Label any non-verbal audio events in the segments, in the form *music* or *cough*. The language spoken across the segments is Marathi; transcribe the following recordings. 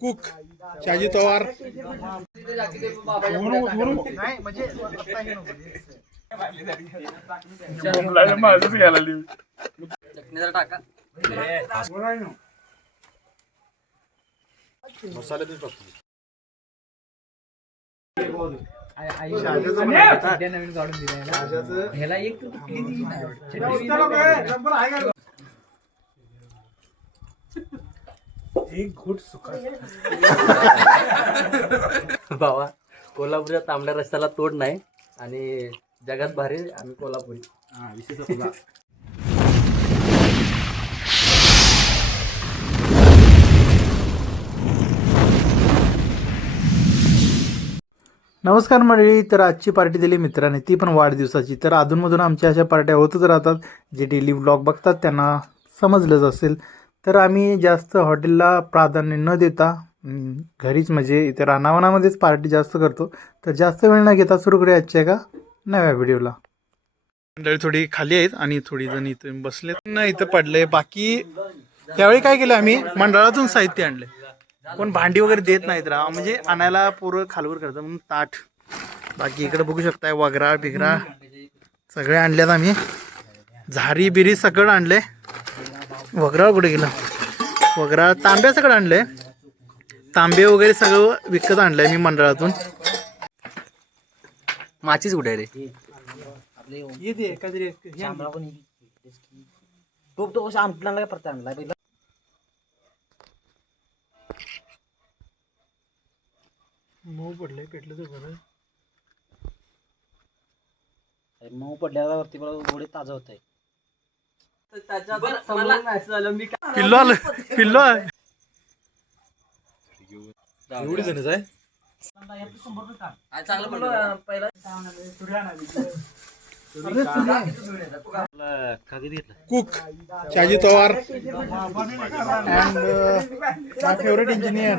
कुक शाजी पवार नवीन काढून दिलाय ह्याला एक कुठली ती चटणी भावा कोल्हापूरच्या तांबड्या रस्त्याला तोड नाही आणि जगात भारी आम्ही कोल्हापुरी. नमस्कार मंडळी तर आजची पार्टी दिली मित्राने ती पण वाढदिवसाची. तर अधूनमधून आमच्या अशा पार्ट्या होतच राहतात जे डेली व्लॉग बघतात त्यांना समजलंच असेल. तर आम्ही जास्त हॉटेलला प्राधान्य न देता घरीच म्हणजे इथे रानावनामध्येच पार्टी जास्त करतो. तर जास्त वेळ न घेता सुरू करूया आजच्या का नव्या व्हिडिओला मंडळी थोडी खाली आहेत आणि थोडी जण इथे बसले न इथं पडले बाकी त्यावेळी काय केलं आम्ही? मंडळातून साहित्य आणले. कोण भांडी वगैरे देत नाहीत राव. म्हणजे आणायला पोरं खालवर करतं म्हणून ताट. बाकी इकडे बघू शकताय वगरा बिगरा सगळे आणल्यात आम्ही. झारी बिरी सगळं आणले वगरा कुठे गेलं? वगरा तांब्या सगळं आणलंय. तांबे वगैरे सगळं विकत आणलंय मी मंडळातून. माचीच कुठे रे? येते काहीतरी तो तो कसं आमटला काय परत आणला? पहिला. मऊ पडलंय पेटलं तर बरं. मऊ पडल्यावरती मला गोडे ताजं होत आहे पिल्लो आलं पिल्लो एवढी जणच आहे cook. Shaji Pawar and my favourite engineer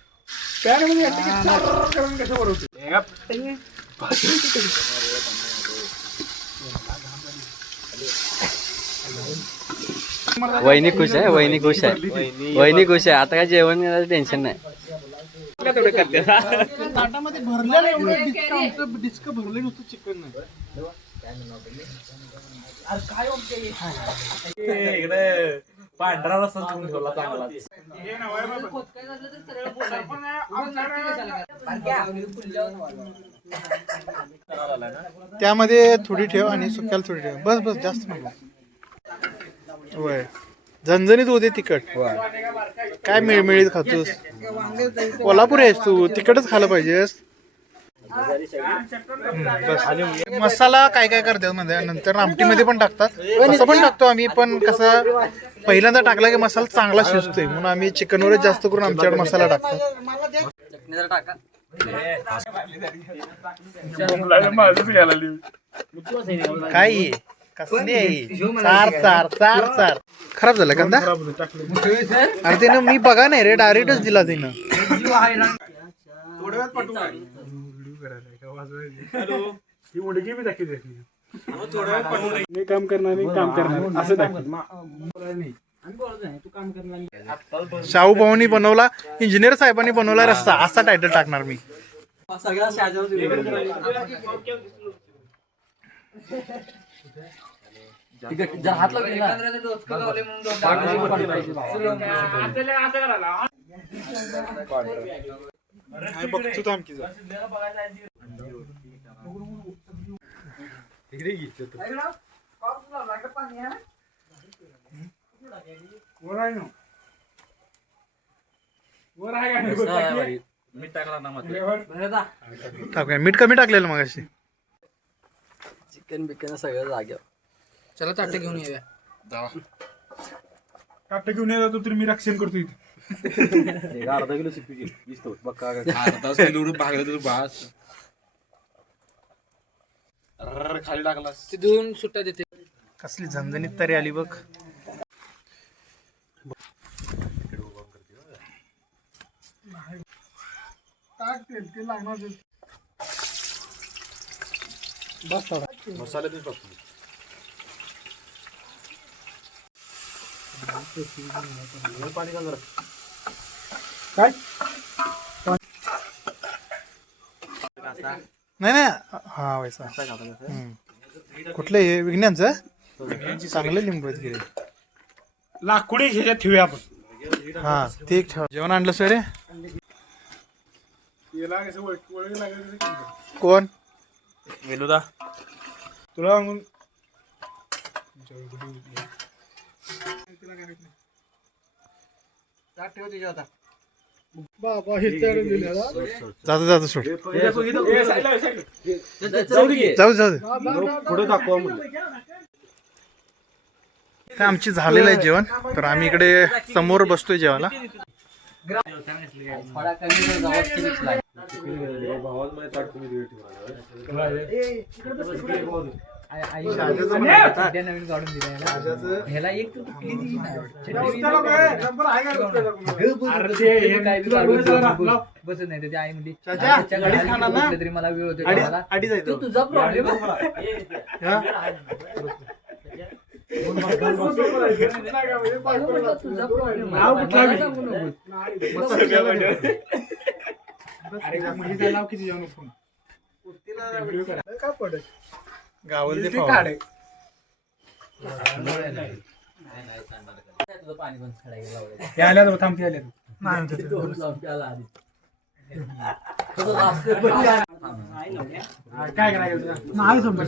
वहिनी खुश आहे वहिनी खुश आहे. वहिनी खुश आहे. आता काय जेवण करायचं टेन्शन नाही. ताटामध्ये भरलेलं एवढं. डिस्क आमचं डिस्क भरले नुसतं चिकन नाही. पांढरा रस्ता घेऊन ठेवला चांगला. *laughs* त्यामध्ये थोडी ठेव आणि सुक्याला थोडी ठेव. बस बस जास्त नको. होय. झणझणीत होते तिखट. काय मिळमिळीत खातोस? कोल्हापूर आहेस तू. तिखटच खायला पाहिजेस. मसाला काय काय करतात मध्ये नंतर आमटीमध्ये पण टाकतात. तसं पण टाकतो आम्ही पण कसं पहिल्यांदा टाकला की मसाला चांगला शिजतोय. म्हणून आम्ही चिकनवरच जास्त करून आमच्याकडे मसाला टाकतात चटणी जरा टाका. काय आहे? कसली आहे चार चार चार चार. खराब झाला कांदा? अरे त्यानं मी बघा नाही रे डायरेक्टच दिला तिनं. मी काम करणार मी काम करणार. असं दाखव. शाहू भाऊनी बनवला इंजिनियर साहेबांनी बनवला रस्ता. असा टायटल टाकणार मी. सगळा जर हात लागले ना. काय बघतो थांब की? ना टाकूया मीठ कमी टाकलेलं मग अशी चिकन बिकन सगळं जाग्यावर. चला ताटे घेऊन येऊया. काट घेऊन येतो तर मी रक्षण करतो इथे. *laughs* अर्धा किलो सिपी दिसतो बघ का अर्धा किलो भागलं तर बास. अर्र, खाली टाकला तिथून सुट्टा देते. कसली झणझणीत तरी आली बघ. मसाले देऊन टाकतो पाणी का जरा? काय नाही नाही. हा वैसा. हम्म. कुठलं हे? विज्ञानचं चांगलं लिंबू आहेत गिरे लाकुडे ह्याच्यात ठेवूया आपण. हा ते एक ठेवा. जेवण आणलं सर? याला कसं लागलं काय. कोण? वेलुदा तुला सांगून. त्याच्यावर आता. बाबा हे जातो जातो सोड. जाऊ दे जाऊ. पुढे दाखवा तर आमची झालेलं आहे जेवण? तर आम्ही इकडे समोर बसतोय जेवायला. थोडा आई- आई चड्ड्या नवीन काढून दिल्या ह्याला. ह्याला एक नाही. बसत आई "त्याच्या ना?" बसलं तरी मला वेळ होतो तो. तुझा प्रॉब्लेम तुझा प्रॉब्लेम नाव किती जाऊन फोन काय पडत. गावल ते काढे. ते आल्या थांबते आल्या काय? करायचं नाही समजा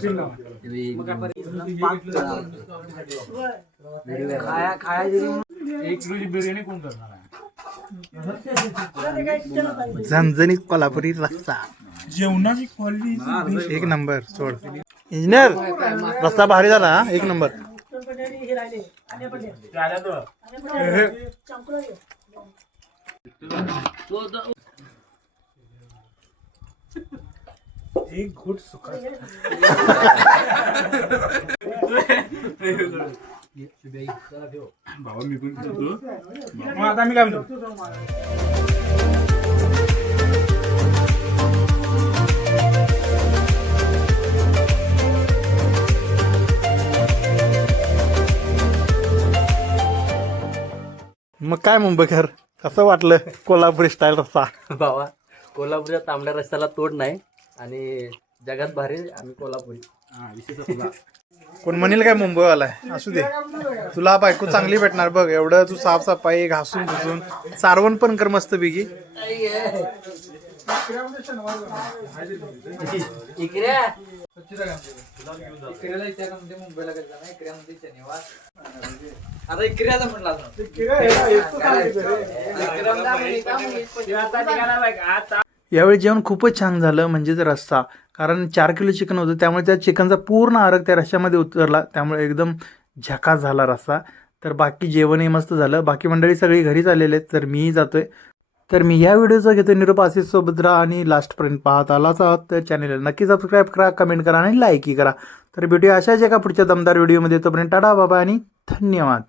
खाया खाया एक किलोची बिर्याणी कोण करणार झणझणीत कोल्हापुरी रस्सा. जेवणाची क्वालिटी एक नंबर सोड. इंजिनियर रस्ता भारी झाला हा? एक नंबर. एक घोट सुका भावा मी पण आता मी काय म्हणतो मग काय मुंबईकर? कसं वाटलं कोल्हापुरी स्टाईल रस्सा भावा कोल्हापूरच्या तांबड्या रस्त्याला तोड नाही आणि जगात भारी आम्ही कोल्हापुरी. हा कोण म्हणेल काय मुंबईवाला? आहे असू दे. तुला बायको चांगली भेटणार बघ. एवढं तू साफसफाई घासून घुसून सारवण पण कर मस्त पैकी. इकडे. म्हणजे. मुंबईला ना म्हणजे शनिवार आता म्हणला म्हणजे यावेळी जेवण खूपच छान झालं म्हणजेच रस्सा. कारण चार किलो चिकन होतं त्यामुळे त्या चिकनचा पूर्ण आरग त्या रश्श्यामध्ये उतरला. त्यामुळे एकदम झकास झाला रस्सा. तर बाकी जेवणही मस्त झालं. बाकी मंडळी सगळी घरीच आलेले आहेत तर मीही जातोय. तर मी या व्हिडिओचा घेतो निरोप आशिष सोबत राहा आणि लास्टपर्यंत पाहत आलाच आहात. तर चॅनलला नक्की सबस्क्राईब करा कमेंट करा आणि लाईकही करा. तर भेटूया अशाच एका पुढच्या दमदार व्हिडिओमध्ये तोपर्यंत टाटा बाबा आणि धन्यवाद.